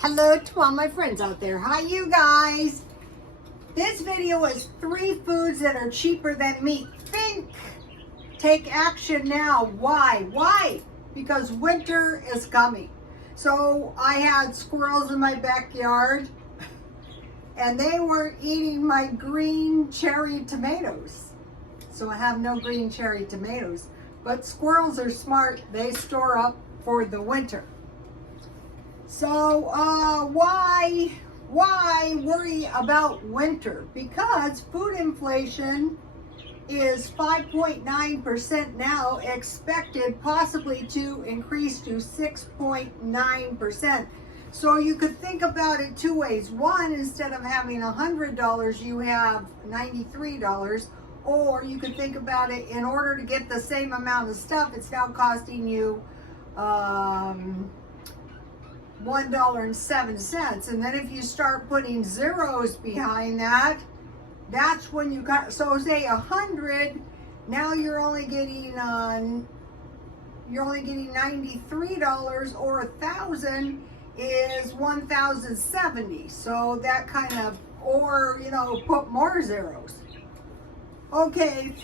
Hello to all my friends out there. Hi, you guys. This video is 3 foods that are cheaper than meat. Think. Take action now. Why? Why? Because winter is coming. So I had squirrels in my backyard and they were eating my green cherry tomatoes. So I have no green cherry tomatoes. But squirrels are smart. They store up for the winter. So why worry about winter? Because food inflation is 5.9% now, expected possibly to increase to 6.9%. So you could think about it 2 ways. One, instead of having $100, you have $93. Or you could think about it, in order to get the same amount of stuff, it's now costing you $1.07. And then if you start putting zeros behind that, that's when you got, so say 100, now you're only getting $93, or 1,000 is 1,070. So that kind of, or put more zeros. Okay,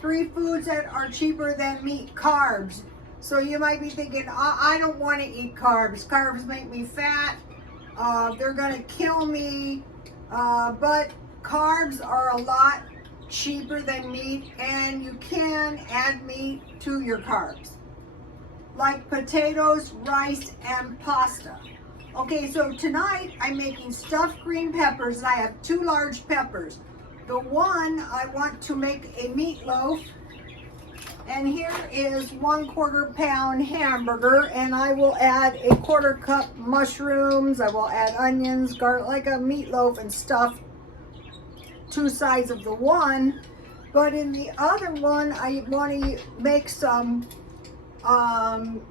3 foods that are cheaper than meat. Carbs. So you might be thinking, I don't want to eat carbs. Carbs make me fat. They're going to kill me. But carbs are a lot cheaper than meat, and you can add meat to your carbs, like potatoes, rice, and pasta. Okay, so tonight I'm making stuffed green peppers, and I have 2 large peppers. The one, I want to make a meatloaf. And here is 1/4 pound hamburger, and I will add a 1/4 cup mushrooms. I will add onions, garlic, like a meatloaf, and stuff 2 sides of the one. But in the other one, I want to make some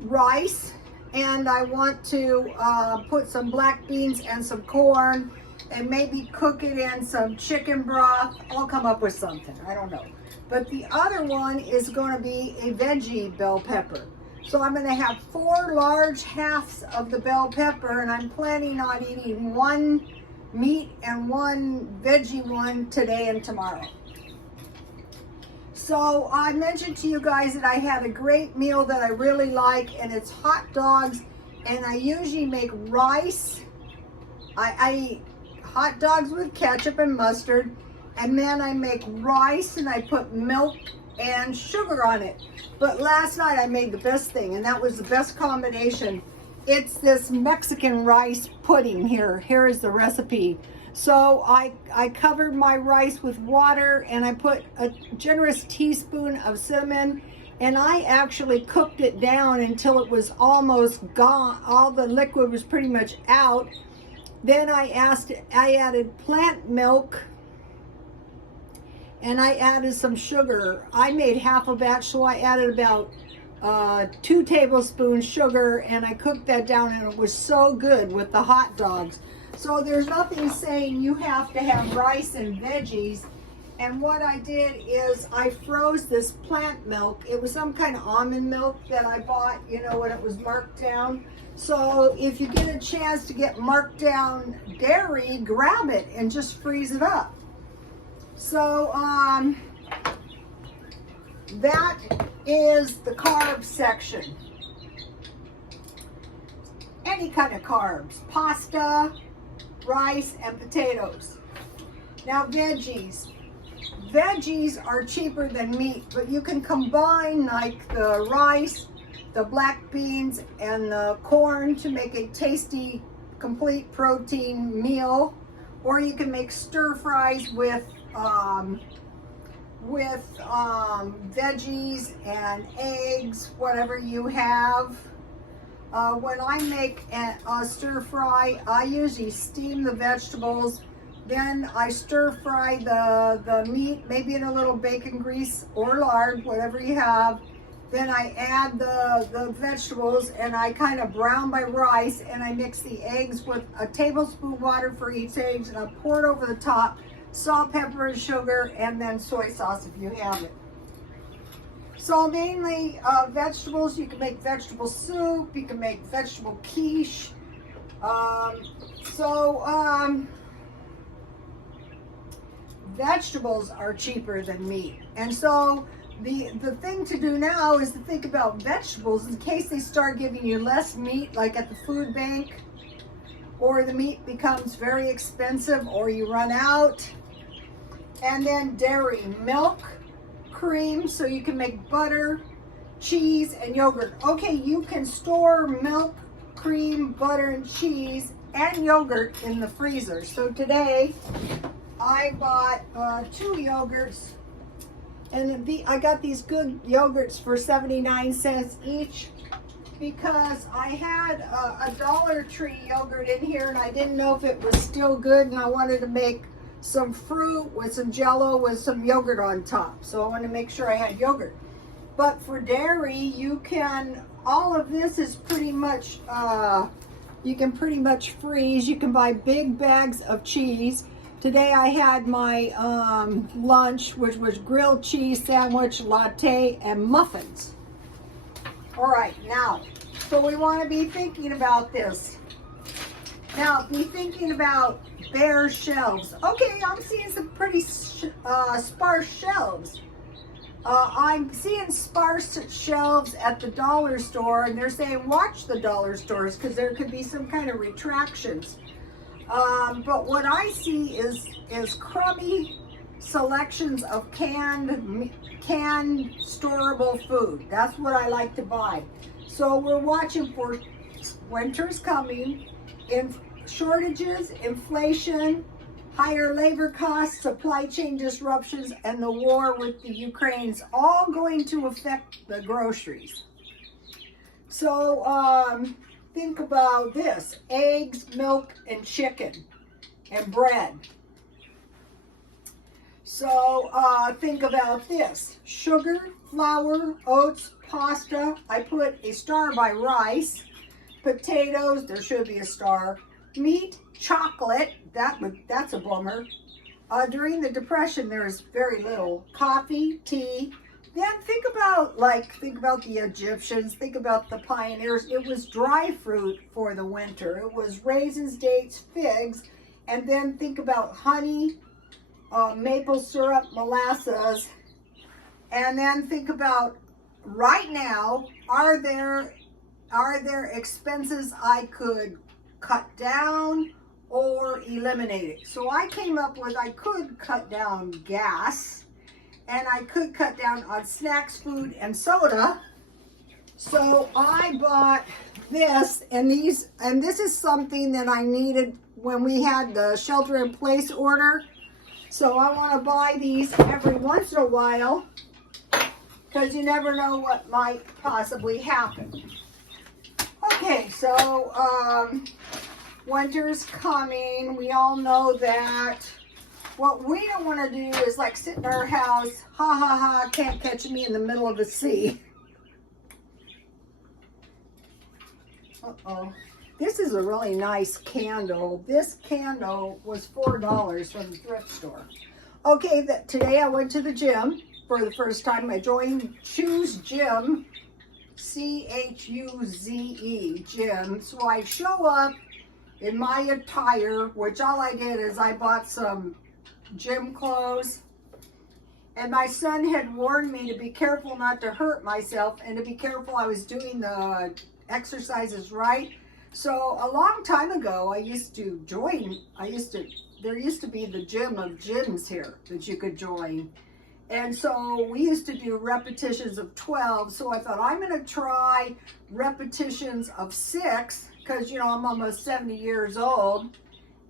rice, and I want to put some black beans and some corn, and maybe cook it in some chicken broth. I'll come up with something, I don't know. But the other one is going to be a veggie bell pepper. So I'm going to have 4 large halves of the bell pepper, and I'm planning on eating 1 meat and 1 veggie one today and tomorrow. So I mentioned to you guys that I had a great meal that I really like, and it's hot dogs. And I usually make rice. I eat hot dogs with ketchup and mustard. And then I make rice, and I put milk and sugar on it. But last night I made the best thing, and that was the best combination. It's this Mexican rice pudding here. Here is the recipe. So I covered my rice with water, and I put a generous teaspoon of cinnamon, and I actually cooked it down until it was almost gone. All the liquid was pretty much out. Then I added plant milk, and I added some sugar. I made half a batch, so I added about 2 tablespoons sugar, and I cooked that down, and it was so good with the hot dogs. So there's nothing saying you have to have rice and veggies. And what I did is I froze this plant milk. It was some kind of almond milk that I bought, when it was marked down. So if you get a chance to get marked down dairy, grab it and just freeze it up. So that is the carb section. Any kind of carbs, pasta, rice, and potatoes. Now veggies. Veggies are cheaper than meat, but you can combine like the rice, the black beans, and the corn to make a tasty, complete protein meal. Or you can make stir fries with veggies and eggs, whatever you have. When I make a stir fry, I usually steam the vegetables. Then I stir fry the meat, maybe in a little bacon grease or lard, whatever you have. Then I add the vegetables, and I kind of brown my rice, and I mix the eggs with a tablespoon water for each egg, and I pour it over the top, salt, pepper, and sugar, and then soy sauce if you have it. So mainly vegetables. You can make vegetable soup, you can make vegetable quiche, Vegetables are cheaper than meat. And so the thing to do now is to think about vegetables in case they start giving you less meat, like at the food bank, or the meat becomes very expensive or you run out. And then dairy, milk, cream, so you can make butter, cheese, and yogurt. Okay, you can store milk, cream, butter, and cheese, and yogurt in the freezer. So today, I bought 2 yogurts, and I got these good yogurts for 79 cents each because I had a Dollar Tree yogurt in here and I didn't know if it was still good, and I wanted to make some fruit with some Jello with some yogurt on top. So I wanted to make sure I had yogurt. But for dairy, you can, all of this is pretty much, you can pretty much freeze. You can buy big bags of cheese. Today I had my lunch, which was grilled cheese sandwich, latte, and muffins. All right, now, so we want to be thinking about this. Now, be thinking about bare shelves. Okay, I'm seeing some pretty sparse shelves. I'm seeing sparse shelves at the dollar store, and they're saying watch the dollar stores because there could be some kind of retractions. But what I see is crummy selections of canned storable food. That's what I like to buy. So we're watching for winter's coming, shortages, inflation, higher labor costs, supply chain disruptions, and the war with the Ukraine's all going to affect the groceries. So think about this: eggs, milk, and chicken, and bread. So think about this: sugar, flour, oats, pasta. I put a star by rice. Potatoes, there should be a star. Meat, chocolate, that's a bummer. During the Depression, there's very little. Coffee, tea. Then think about the Egyptians, think about the pioneers. It was dry fruit for the winter. It was raisins, dates, figs, and then think about honey, maple syrup, molasses, and then think about right now, are there expenses I could cut down or eliminate it? So I came up with I could cut down gas, and I could cut down on snacks, food, and soda. So I bought this, and this is something that I needed when we had the shelter-in-place order. So I want to buy these every once in a while because you never know what might possibly happen. Okay, so winter's coming. We all know that. What we don't want to do is like sit in our house, ha ha ha, can't catch me in the middle of the sea. Uh-oh. This is a really nice candle. This candle was $4 from the thrift store. Okay, today I went to the gym for the first time. I joined Choose Gym, C-H-U-Z-E, gym. So I show up in my attire, which all I did is I bought some gym clothes, and my son had warned me to be careful not to hurt myself and to be careful I was doing the exercises right. So a long time ago, there used to be the gym of gyms here that you could join. And so we used to do repetitions of 12. So I thought I'm going to try repetitions of 6 because, you know, I'm almost 70 years old.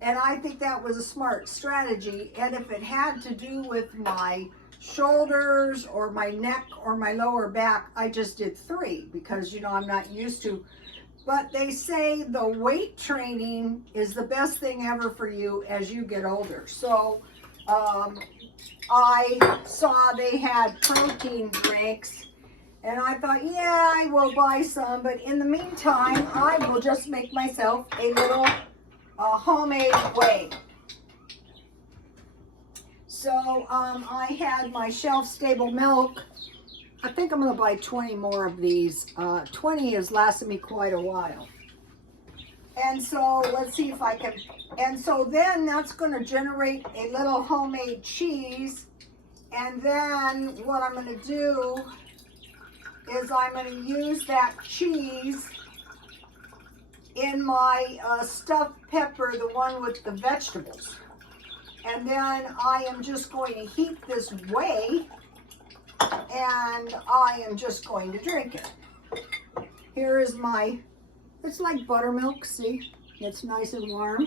And I think that was a smart strategy. And if it had to do with my shoulders or my neck or my lower back, I just did 3 because, you know, I'm not used to. But they say the weight training is the best thing ever for you as you get older. So I saw they had protein drinks, and I thought, yeah, I will buy some. But in the meantime, I will just make myself a little homemade whey. So I had my shelf-stable milk. I think I'm going to buy 20 more of these. 20 has lasted me quite a while. And so let's see if I can, and so then that's going to generate a little homemade cheese. And then what I'm going to do is I'm going to use that cheese in my stuffed pepper, the one with the vegetables. And then I am just going to heat this whey, and I am just going to drink it. Here is my, it's like buttermilk, see? It's nice and warm.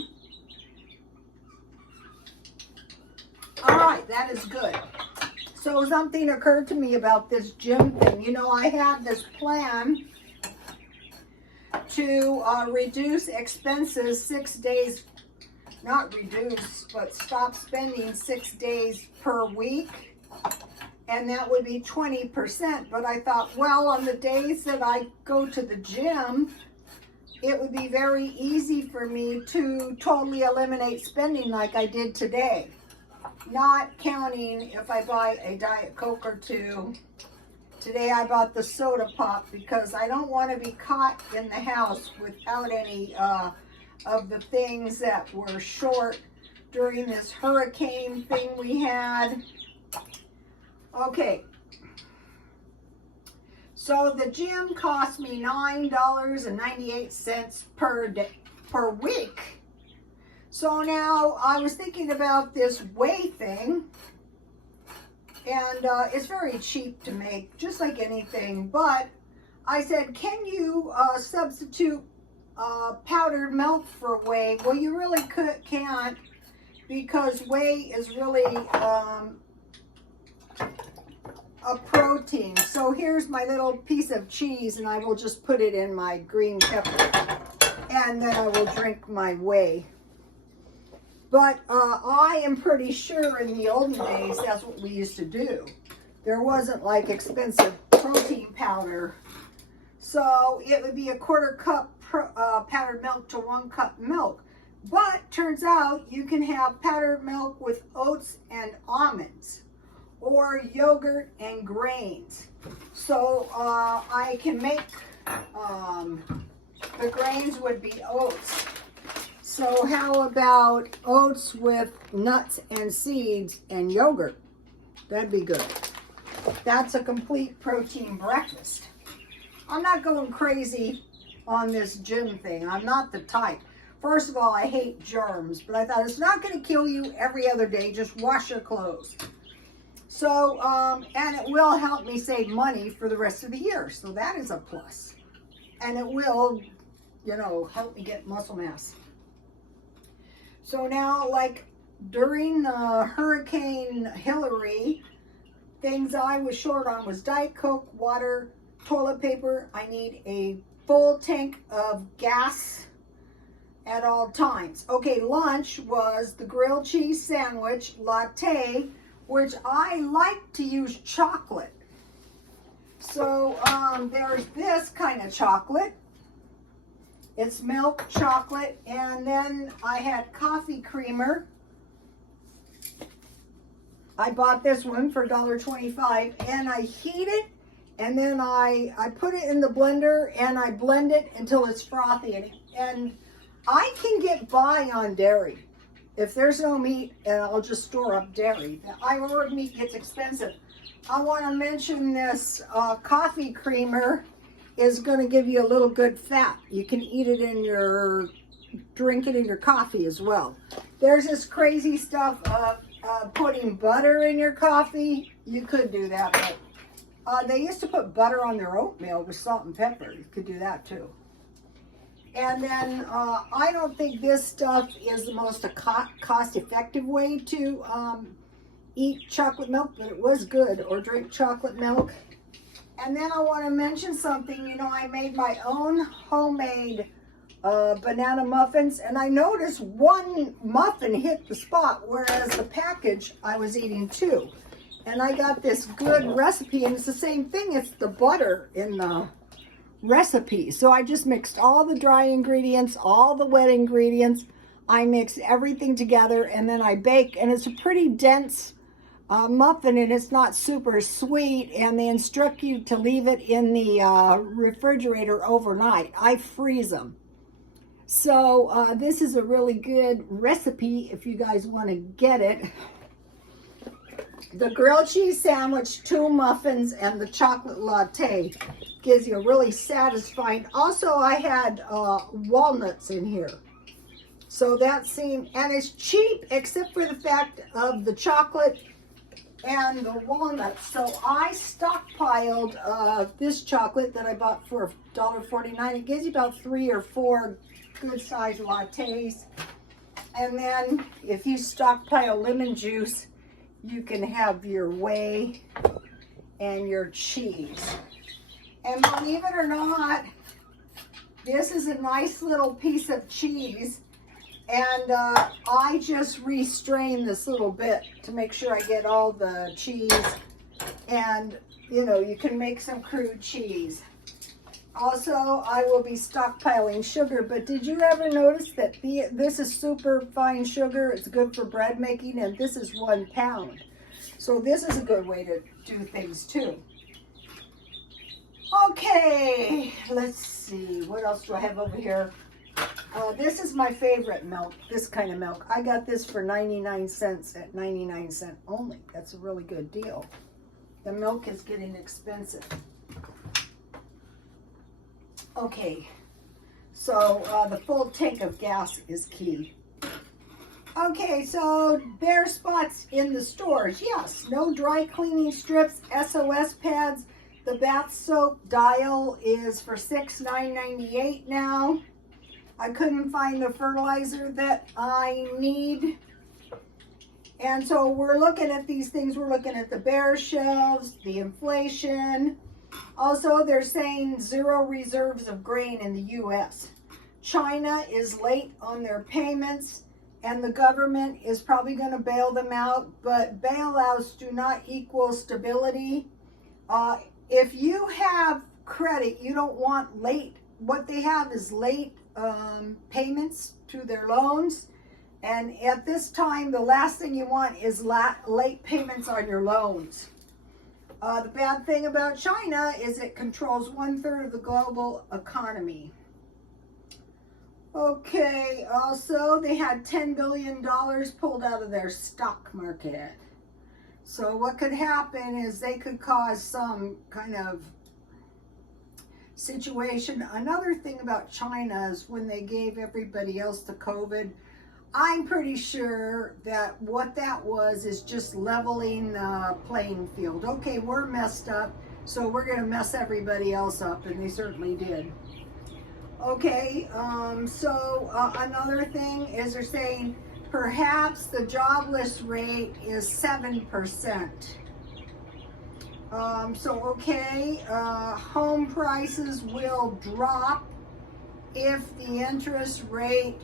All right, that is good. So something occurred to me about this gym thing. You know, I had this plan to reduce expenses 6 days, not reduce, but stop spending 6 days per week. And that would be 20%. But I thought, well, on the days that I go to the gym, it would be very easy for me to totally eliminate spending like I did today. Not counting if I buy a Diet Coke or two. Today I bought the soda pop because I don't want to be caught in the house without any of the things that were short during this hurricane thing we had. Okay. So the gym cost me $9.98 per week. So now I was thinking about this whey thing, and it's very cheap to make, just like anything. But I said, can you substitute powdered milk for whey? Well, you really can't, because whey is really a protein. So here's my little piece of cheese, and I will just put it in my green pepper, and then I will drink my whey. But I am pretty sure in the olden days, that's what we used to do. There wasn't like expensive protein powder. So it would be a 1/4 cup powdered milk to 1 cup milk. But turns out you can have powdered milk with oats and almonds, or yogurt and grains. So I can make, the grains would be oats. So how about oats with nuts and seeds and yogurt? That'd be good. That's a complete protein breakfast. I'm not going crazy on this gym thing. I'm not the type. First of all, I hate germs, but I thought it's not going to kill you every other day. Just wash your clothes. So, and it will help me save money for the rest of the year. So that is a plus. And it will, you know, help me get muscle mass. So now, like during Hurricane Hillary, things I was short on was Diet Coke, water, toilet paper. I need a full tank of gas at all times. Okay, lunch was the grilled cheese sandwich, latte, which I like to use chocolate. So there's this kind of chocolate. It's milk chocolate, and then I had coffee creamer. I bought this one for $1.25, and I heat it, and then I put it in the blender, and I blend it until it's frothy. And I can get by on dairy. If there's no meat, and I'll just store up dairy. Iowa meat gets expensive. I want to mention this coffee creamer is going to give you a little good fat. You can eat it in your, drink it in your coffee as well. There's this crazy stuff of putting butter in your coffee. You could do that, but they used to put butter on their oatmeal with salt and pepper. You could do that too. And then I don't think this stuff is the most cost-effective way to eat chocolate milk, but it was good, or drink chocolate milk. And then I want to mention something. You know, I made my own homemade banana muffins, and I noticed one muffin hit the spot, whereas the package I was eating two. And I got this good recipe, and it's the same thing. It's the butter in the recipe. So I just mixed all the dry ingredients, all the wet ingredients. I mix everything together, and then I bake, and it's a pretty dense muffin, and it's not super sweet, and they instruct you to leave it in the refrigerator overnight. I freeze them. So this is a really good recipe if you guys want to get it. The grilled cheese sandwich, 2 muffins, and the chocolate latte gives you a really satisfying. Also, I had walnuts in here. So that seemed, and it's cheap except for the fact of the chocolate and the walnuts. So I stockpiled this chocolate that I bought for $1.49. It gives you about 3 or 4 good-sized lattes. And then if you stockpile lemon juice, you can have your whey and your cheese. And believe it or not, this is a nice little piece of cheese. And I just restrain this little bit to make sure I get all the cheese. And, you know, you can make some crude cheese. Also, I will be stockpiling sugar, but did you ever notice that this is super fine sugar? It's good for bread making, and this is 1 pound. So this is a good way to do things too. Okay, let's see. What else do I have over here? This is my favorite milk, this kind of milk. I got this for 99 cents at 99 cents only. That's a really good deal. The milk is getting expensive. Okay, so the full tank of gas is key. Okay, so bare spots in the stores. Yes, no dry cleaning strips, SOS pads. The bath soap dial is for $6.98 now. I couldn't find the fertilizer that I need. And so we're looking at these things. We're looking at the bare shelves, the inflation. Also, they're saying 0 reserves of grain in the U.S. China is late on their payments, and the government is probably going to bail them out, but bailouts do not equal stability. If you have credit, you don't want late. What they have is late payments to their loans. And at this time, the last thing you want is late payments on your loans. The bad thing about China is it controls 1/3 of the global economy. Okay, also they had $10 billion pulled out of their stock market. So what could happen is they could cause some kind of situation. Another thing about China is when they gave everybody else the COVID, I'm pretty sure that what that was is just leveling the playing field. Okay, we're messed up, so we're going to mess everybody else up, and they certainly did. Okay, another thing is they're saying perhaps the jobless rate is 7%. Home prices will drop if the interest rate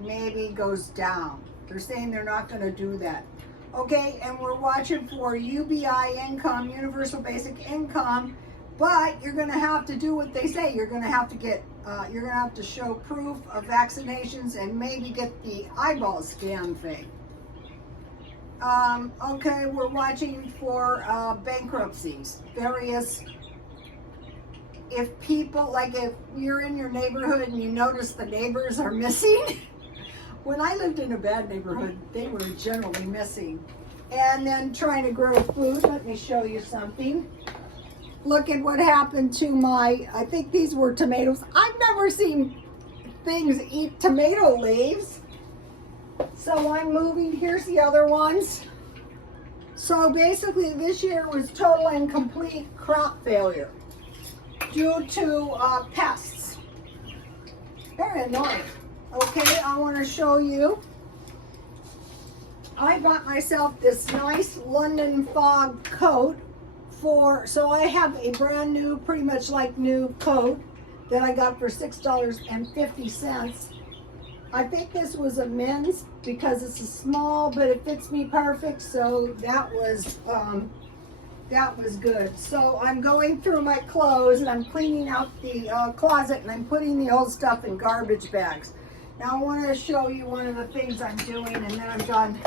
maybe goes down. They're saying they're not going to do that. Okay, and we're watching for UBI income, universal basic income, but you're going to have to do what they say. You're going to have to get, you're going to have to show proof of vaccinations and maybe get the eyeball scan thing. Okay, we're watching for bankruptcies. If people, like if you're in your neighborhood and you notice the neighbors are missing. When I lived in a bad neighborhood, they were generally missing. And then trying to grow food. Let me show you something. Look at what happened to I think these were tomatoes. I've never seen things eat tomato leaves. So I'm moving. Here's the other ones. So basically this year was total and complete crop failure due to pests. Very annoying. Okay, I want to show you. I bought myself this nice London fog coat so I have a brand new, pretty much like new coat that I got for $6.50. I think this was a men's because it's a small, but it fits me perfect. So that was good. So I'm going through my clothes and I'm cleaning out the closet and I'm putting the old stuff in garbage bags. Now I want to show you one of the things I'm doing and then I'm done.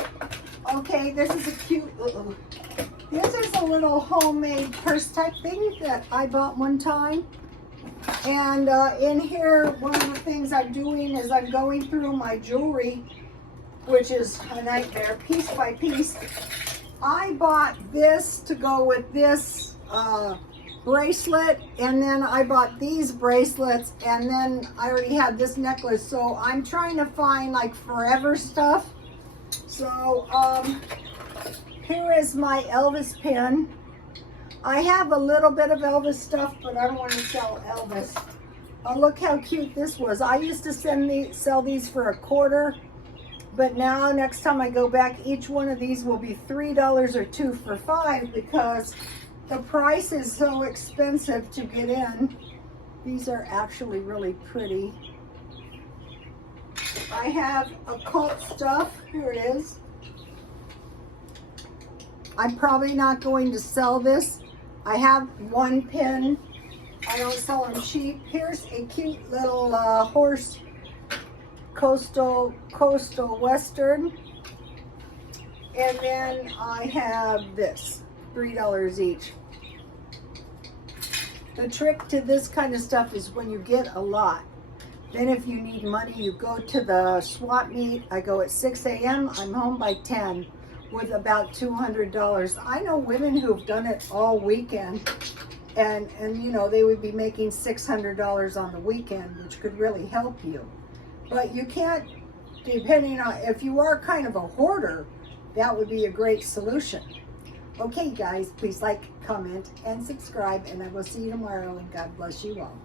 Okay, this is a cute little, this is a little homemade purse type thing that I bought one time. And in here, one of the things I'm doing is I'm going through my jewelry, which is a nightmare, piece by piece. I bought this to go with this bracelet, and then I bought these bracelets, and then I already had this necklace. So I'm trying to find like forever stuff. So here is my Elvis pin. I have a little bit of Elvis stuff, but I don't want to sell Elvis. Oh, look how cute this was. I used to sell these for $1, but now next time I go back, each one of these will be $3 or 2 for $5 because the price is so expensive to get in. These are actually really pretty. I have occult stuff. Here it is. I'm probably not going to sell this. I have one pin. I don't sell them cheap. Here's a cute little horse, coastal western. And then I have this, $3 each. The trick to this kind of stuff is when you get a lot. Then if you need money, you go to the swap meet. I go at 6 a.m. I'm home by 10 with about $200. I know women who've done it all weekend, and you know, they would be making $600 on the weekend, which could really help you. But you can't, depending on, if you are kind of a hoarder, that would be a great solution. Okay guys, please like, comment, and subscribe, and I will see you tomorrow, and God bless you all.